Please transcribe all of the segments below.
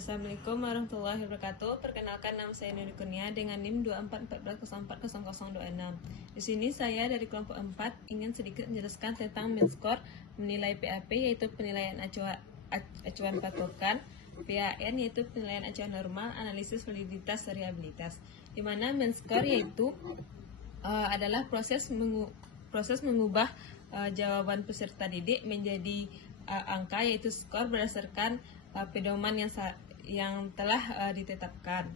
Assalamualaikum warahmatullahi wabarakatuh. Perkenalkan, nama saya Nuni Kurnia dengan NIM 2414040026. Di sini saya dari kelompok 4 ingin sedikit menjelaskan tentang men-score menilai PAP, yaitu penilaian acuan patokan, PAN yaitu penilaian acuan normal, analisis validitas variabilitas. Di mana men-score yaitu adalah proses mengubah jawaban peserta didik menjadi angka, yaitu skor berdasarkan pedoman yang telah ditetapkan.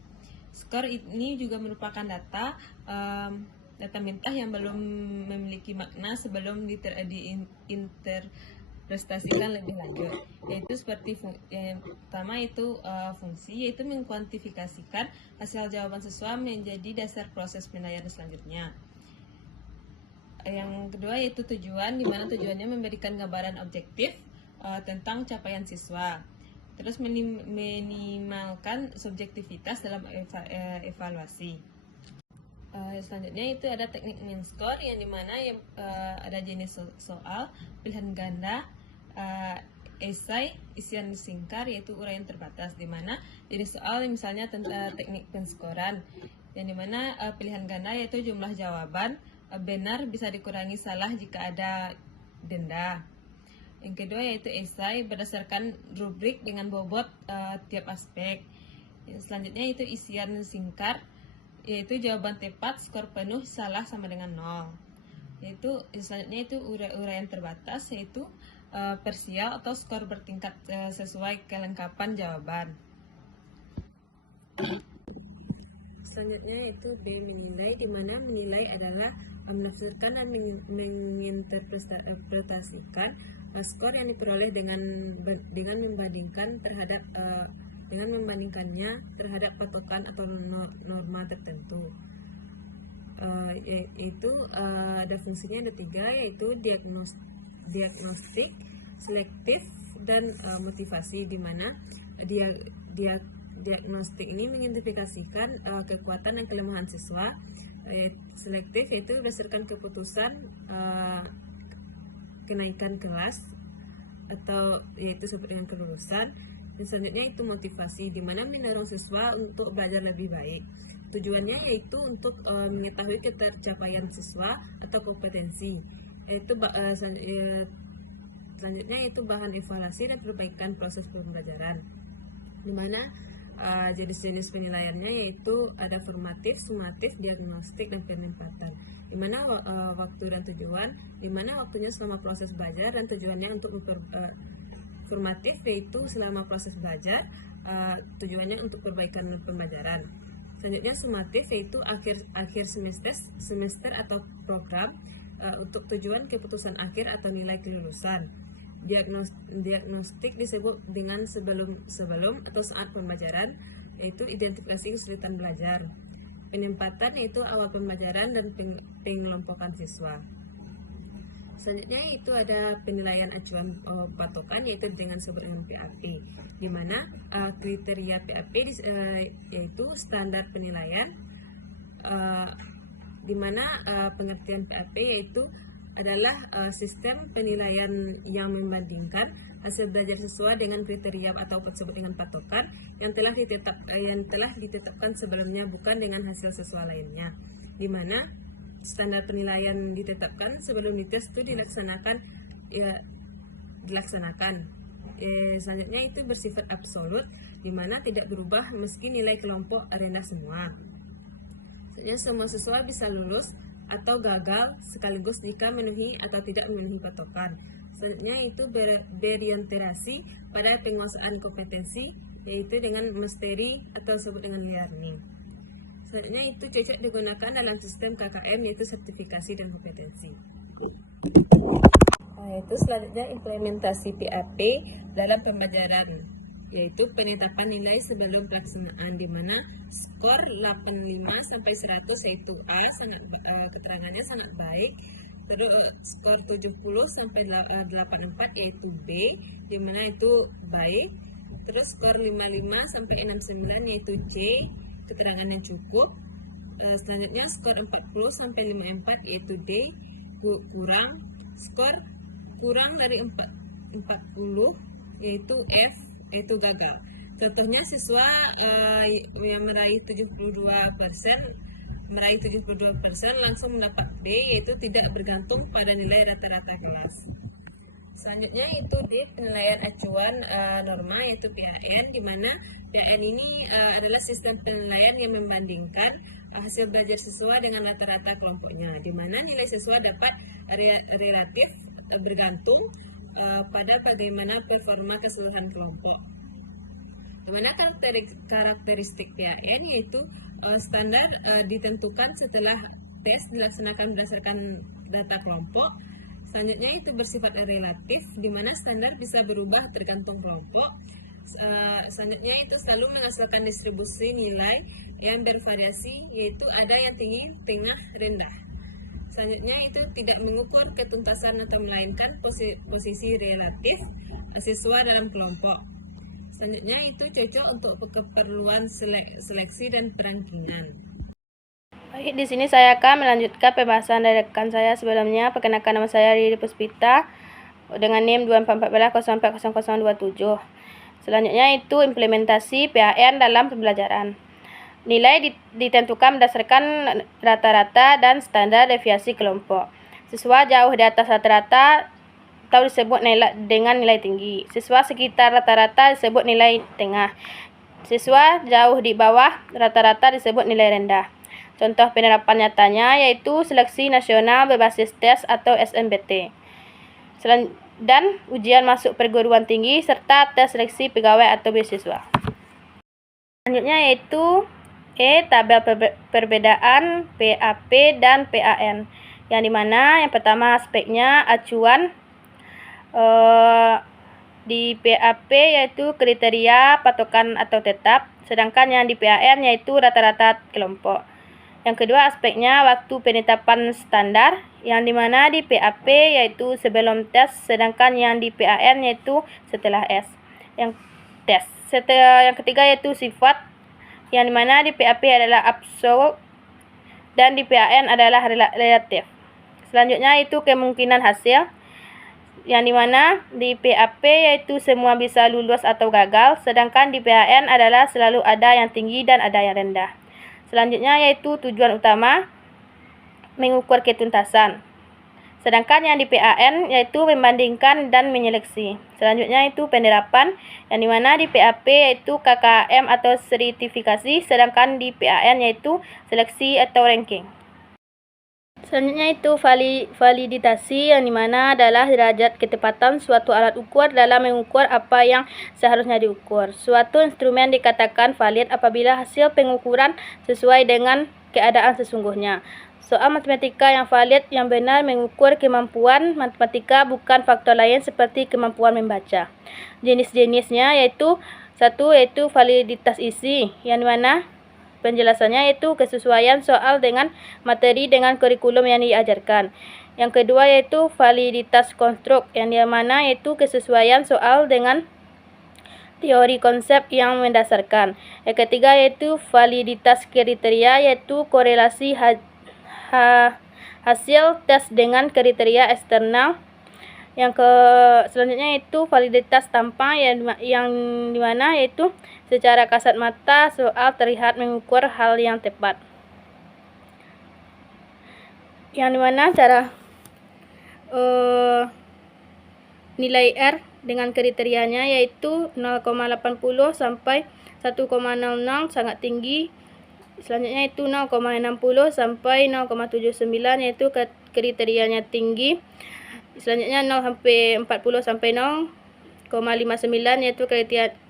Skor ini juga merupakan data mentah yang belum memiliki makna sebelum diinterpretasikan lebih lanjut, yaitu seperti yang pertama itu fungsi, yaitu mengkuantifikasikan hasil jawaban siswa menjadi dasar proses penilaian selanjutnya. Yang kedua yaitu tujuan, di mana tujuannya memberikan gambaran objektif tentang capaian siswa. Terus minimalkan subjektivitas dalam evaluasi. Selanjutnya itu ada teknik men-score, yang dimana ada jenis soal, pilihan ganda, esai, isian singkat, yaitu uraian terbatas. Dimana jenis soal misalnya tentang teknik penskoran, yang dimana pilihan ganda yaitu jumlah jawaban benar bisa dikurangi salah jika ada denda. Yang kedua yaitu esai berdasarkan rubrik dengan bobot tiap aspek. Selanjutnya itu isian singkat, yaitu jawaban tepat, skor penuh, salah sama dengan 0. Selanjutnya itu uraian terbatas, yaitu parsial atau skor bertingkat sesuai kelengkapan jawaban. Selanjutnya itu B menilai, di mana menilai adalah menafsirkan dan menginterpretasikan skor yang diperoleh dengan membandingkannya terhadap patokan atau norma tertentu. Ada fungsinya, ada 3, yaitu diagnostik, selektif, dan motivasi, di mana diagnostik ini mengidentifikasikan kekuatan dan kelemahan siswa. Selektif yaitu berdasarkan keputusan kenaikan kelas atau yaitu disebut dengan kelulusan. Dan selanjutnya itu motivasi, di mana mendorong siswa untuk belajar lebih baik. Tujuannya yaitu untuk mengetahui pencapaian siswa atau kompetensi. Selanjutnya itu bahan evaluasi dan perbaikan proses pembelajaran, di mana jenis-jenis penilaiannya yaitu ada formatif, sumatif, diagnostik, dan penempatan. Di mana waktu dan tujuan, di mana waktunya selama proses belajar dan tujuannya untuk formatif yaitu selama proses belajar, tujuannya untuk perbaikan pembelajaran. Selanjutnya sumatif yaitu akhir semester atau program, untuk tujuan keputusan akhir atau nilai kelulusan. Diagnostik disebut dengan sebelum atau saat pembelajaran, yaitu identifikasi kesulitan belajar. Penempatan yaitu awal pembelajaran dan pengelompokan siswa. Selanjutnya itu ada penilaian acuan patokan, yaitu dengan disebut dengan PAP, di mana kriteria PAP yaitu standar penilaian, di mana pengertian PAP yaitu adalah sistem penilaian yang membandingkan hasil belajar siswa dengan kriteria atau disebut dengan patokan yang telah ditetapkan sebelumnya, bukan dengan hasil siswa lainnya. Di mana standar penilaian ditetapkan sebelum dites itu dilaksanakan. Selanjutnya itu bersifat absolut, di mana tidak berubah meski nilai kelompok rendah semua. Selanjutnya semua siswa bisa lulus atau gagal sekaligus jika memenuhi atau tidak memenuhi patokan. Selanjutnya itu berorientasi pada penguasaan kompetensi, yaitu dengan mastery atau disebut dengan learning. Selanjutnya itu cocok digunakan dalam sistem KKM, yaitu sertifikasi dan kompetensi. Itu selanjutnya implementasi PAP dalam pembelajaran, yaitu penetapan nilai sebelum pelaksanaan, di mana skor 85 sampai 100 yaitu A, keterangannya sangat baik. Terus skor 70 sampai 84 yaitu B, di mana itu baik. Terus skor 55 sampai 69 yaitu C, keterangannya cukup. Selanjutnya skor 40 sampai 54 yaitu D, kurang. Skor kurang dari 40 yaitu F, yaitu gagal. Contohnya siswa yang meraih 72% langsung mendapat B, yaitu tidak bergantung pada nilai rata-rata kelas. Selanjutnya itu di penilaian acuan norma, yaitu PHN, di mana PHN ini adalah sistem penilaian yang membandingkan hasil belajar siswa dengan rata-rata kelompoknya, di mana nilai siswa dapat relatif bergantung pada bagaimana performa keseluruhan kelompok. Di mana karakteristik PHN yaitu standar ditentukan setelah tes dilaksanakan berdasarkan data kelompok. Selanjutnya itu bersifat relatif, di mana standar bisa berubah tergantung kelompok. Selanjutnya itu selalu menghasilkan distribusi nilai yang bervariasi, yaitu ada yang tinggi, tengah, rendah. Selanjutnya itu tidak mengukur ketuntasan atau melainkan posisi relatif siswa dalam kelompok. Selanjutnya itu cocok untuk keperluan seleksi dan perankingan. Baik, di sini saya akan melanjutkan pembahasan dari rekan saya sebelumnya. Perkenalkan, nama saya Riri Puspita dengan NIM 2414040027. Selanjutnya itu implementasi PHN dalam pembelajaran. Nilai ditentukan berdasarkan rata-rata dan standar deviasi kelompok. Siswa jauh di atas rata-rata atau disebut dengan nilai tinggi. Siswa sekitar rata-rata disebut nilai tengah. Siswa jauh di bawah rata-rata disebut nilai rendah. Contoh penerapan nyatanya yaitu seleksi nasional berbasis tes atau SNBT. Dan ujian masuk perguruan tinggi serta tes seleksi pegawai atau beasiswa. Selanjutnya yaitu tabel perbedaan PAP dan PAN. Yang dimana yang pertama aspeknya acuan di PAP yaitu kriteria patokan atau tetap, sedangkan yang di PAN yaitu rata-rata kelompok. Yang kedua aspeknya waktu penetapan standar, yang dimana di PAP yaitu sebelum tes, sedangkan yang di PAN yaitu setelah yang tes. Yang ketiga yaitu sifat, yang dimana di PAP adalah absolut dan di PAN adalah relatif. Selanjutnya itu kemungkinan hasil, yang dimana di PAP yaitu semua bisa lulus atau gagal, sedangkan di PAN adalah selalu ada yang tinggi dan ada yang rendah. Selanjutnya yaitu tujuan utama, mengukur ketuntasan. Sedangkan yang di PAN yaitu membandingkan dan menyeleksi. Selanjutnya itu penerapan, yang dimana di PAP yaitu KKM atau sertifikasi, sedangkan di PAN yaitu seleksi atau ranking. Selanjutnya itu validitasi, yang dimana adalah derajat ketepatan suatu alat ukur dalam mengukur apa yang seharusnya diukur. Suatu instrumen dikatakan valid apabila hasil pengukuran sesuai dengan keadaan sesungguhnya. Soal matematika yang valid yang benar mengukur kemampuan matematika, bukan faktor lain seperti kemampuan membaca. Jenis-jenisnya yaitu satu yaitu validitas isi, yang dimana penjelasannya yaitu kesesuaian soal dengan materi dengan kurikulum yang diajarkan. Yang kedua yaitu validitas konstruk, yang dimana yaitu kesesuaian soal dengan teori konsep yang mendasarkan. Yang ketiga yaitu validitas kriteria, yaitu korelasi hasil tes dengan kriteria eksternal. Selanjutnya itu validitas tampang, yang dimana yaitu secara kasat mata soal terlihat mengukur hal yang tepat. Yang dimana cara nilai R dengan kriterianya yaitu 0,80 sampai 1,00 sangat tinggi. Selanjutnya itu 0,60 sampai 0,79 yaitu kriterianya tinggi. Selanjutnya 0 sampai 40 sampai 0,59 yaitu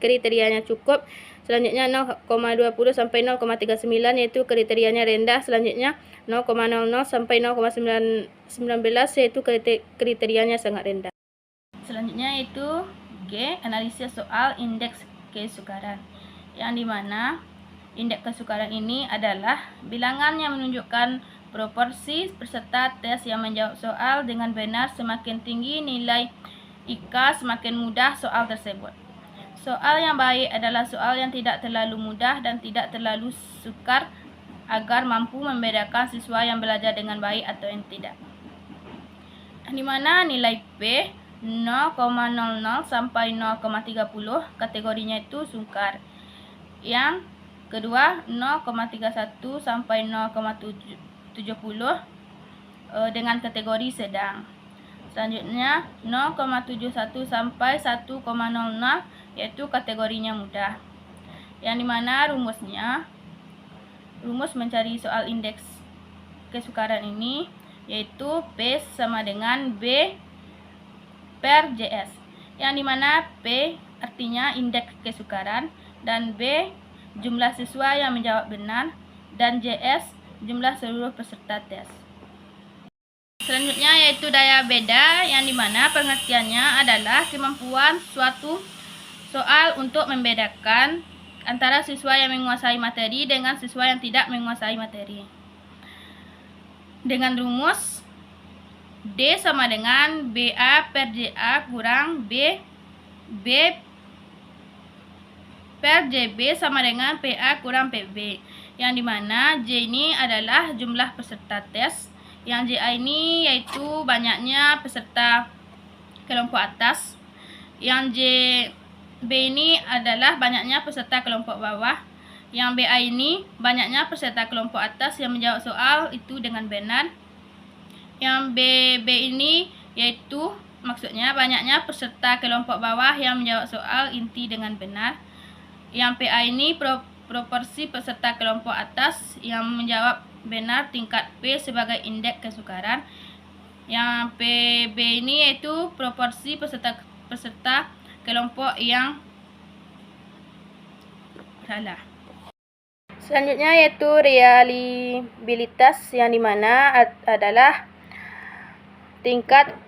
kriterianya cukup. Selanjutnya 0,20 sampai 0,39 yaitu kriterianya rendah. Selanjutnya 0,00 sampai 0,19 yaitu kriterianya sangat rendah. Selanjutnya itu G, analisis soal indeks kesukaran, yang dimana indeks kesukaran ini adalah bilangan yang menunjukkan proporsi peserta tes yang menjawab soal dengan benar. Semakin tinggi nilai IK, semakin mudah soal tersebut. Soal yang baik adalah soal yang tidak terlalu mudah dan tidak terlalu sukar, agar mampu membedakan siswa yang belajar dengan baik atau yang tidak. Di mana nilai P 0,00 sampai 0,30 kategorinya itu sungkar. Yang kedua 0,31 sampai 0,70 dengan kategori sedang. Selanjutnya 0,71 sampai 1,00 yaitu kategorinya mudah. Yang dimana rumus mencari soal indeks kesukaran ini yaitu P sama dengan B per JS. Yang dimana P artinya indeks kesukaran dan B jumlah siswa yang menjawab benar dan JS jumlah seluruh peserta tes. Selanjutnya yaitu daya beda, yang dimana pengertiannya adalah kemampuan suatu soal untuk membedakan antara siswa yang menguasai materi dengan siswa yang tidak menguasai materi. Dengan rumus D sama dengan BA per JA kurang B per JB sama dengan PA kurang PB, yang dimana J ini adalah jumlah peserta tes, yang JA ini yaitu banyaknya peserta kelompok atas, yang JB ini adalah banyaknya peserta kelompok bawah, yang BA ini banyaknya peserta kelompok atas yang menjawab soal itu dengan benar, yang BB ini yaitu maksudnya banyaknya peserta kelompok bawah yang menjawab soal inti dengan benar, yang PA ini proporsi peserta kelompok atas yang menjawab benar tingkat P sebagai indeks kesukaran, yang PB ini yaitu proporsi peserta kelompok yang salah. Selanjutnya yaitu reliabilitas, yang dimana adalah tingkat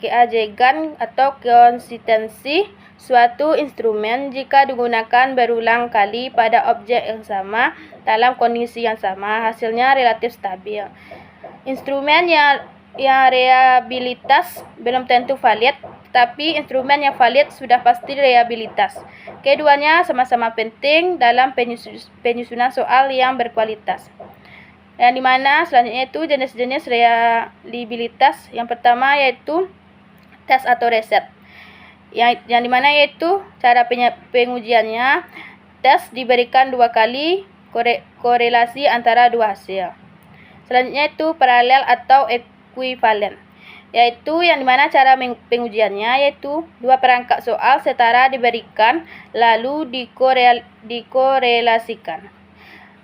keajegan atau konsistensi suatu instrumen jika digunakan berulang kali pada objek yang sama dalam kondisi yang sama, hasilnya relatif stabil. Instrumen yang reliabilitas belum tentu valid, tetapi instrumen yang valid sudah pasti reliabilitas. Keduanya sama-sama penting dalam penyusunan soal yang berkualitas. Yang dimana selanjutnya itu jenis-jenis reliabilitas. Yang pertama yaitu tes atau riset. Yang dimana yaitu cara pengujiannya, tes diberikan 2 kali korelasi antara dua hasil. Selanjutnya itu paralel atau ekuivalen, yaitu yang dimana cara pengujiannya yaitu 2 perangkat soal setara diberikan lalu dikorelasikan.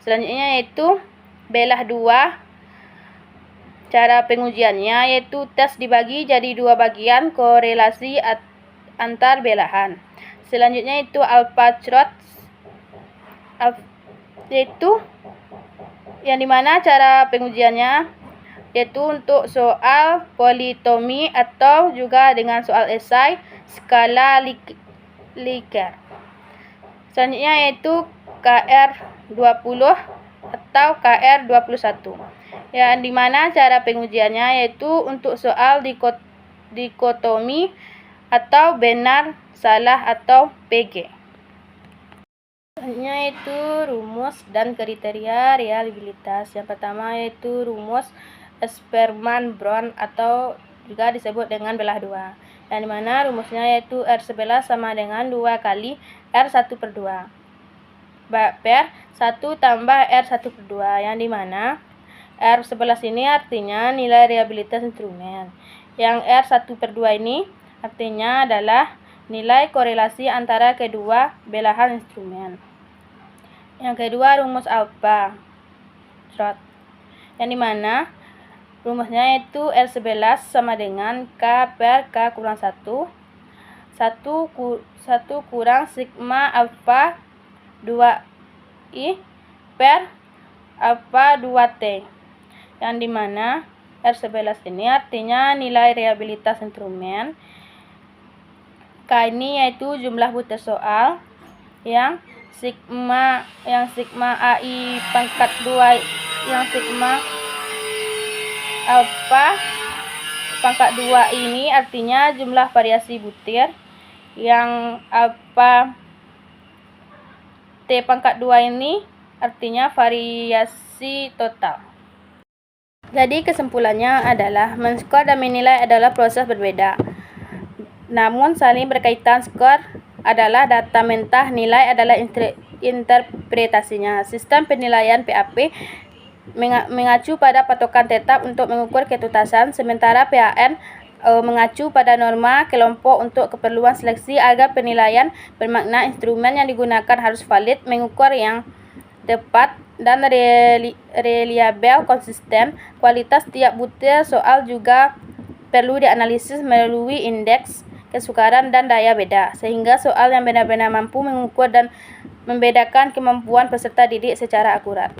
Selanjutnya yaitu belah 2. Cara pengujiannya yaitu tes dibagi jadi 2 bagian korelasi antar belahan. Selanjutnya itu alpha chart, yaitu yang dimana cara pengujiannya yaitu untuk soal politomi atau juga dengan soal esai skala Likert. Selanjutnya yaitu KR20 atau KR21, yang dimana cara pengujiannya yaitu untuk soal dikotomi atau benar, salah atau PG. Selanjutnya yaitu rumus dan kriteria reliabilitas. Yang pertama yaitu rumus Spearman-Brown atau juga disebut dengan belah 2. Yang dimana rumusnya yaitu R11 sama dengan 2 kali R1/2 per 1 tambah R1/2, yang dimana R11 ini artinya nilai reliabilitas instrumen. Yang R1/2 ini artinya adalah nilai korelasi antara kedua belahan instrumen. Yang kedua rumus alpha chart, yang dimana rumusnya yaitu R11 sama dengan K per K kurang 1 kurang sigma alpha 2I per alpha 2T, yang dimana R11 ini artinya nilai reliabilitas instrumen. K ini yaitu jumlah butir soal, yang sigma AI pangkat 2, yang sigma alpha pangkat 2 ini artinya jumlah variasi butir, yang alpha T pangkat 2 ini artinya variasi total. Jadi kesimpulannya adalah menskor dan menilai adalah proses berbeda. Namun saling berkaitan. Skor adalah data mentah, nilai adalah interpretasinya. Sistem penilaian PAP mengacu pada patokan tetap untuk mengukur ketuntasan, sementara PAN mengacu pada norma kelompok untuk keperluan seleksi agar penilaian bermakna instrumen yang digunakan harus valid, mengukur yang tepat, dan reliable, konsisten. Kualitas tiap butir soal juga perlu dianalisis melalui indeks kesukaran dan daya beda, sehingga soal yang benar-benar mampu mengukur dan membedakan kemampuan peserta didik secara akurat.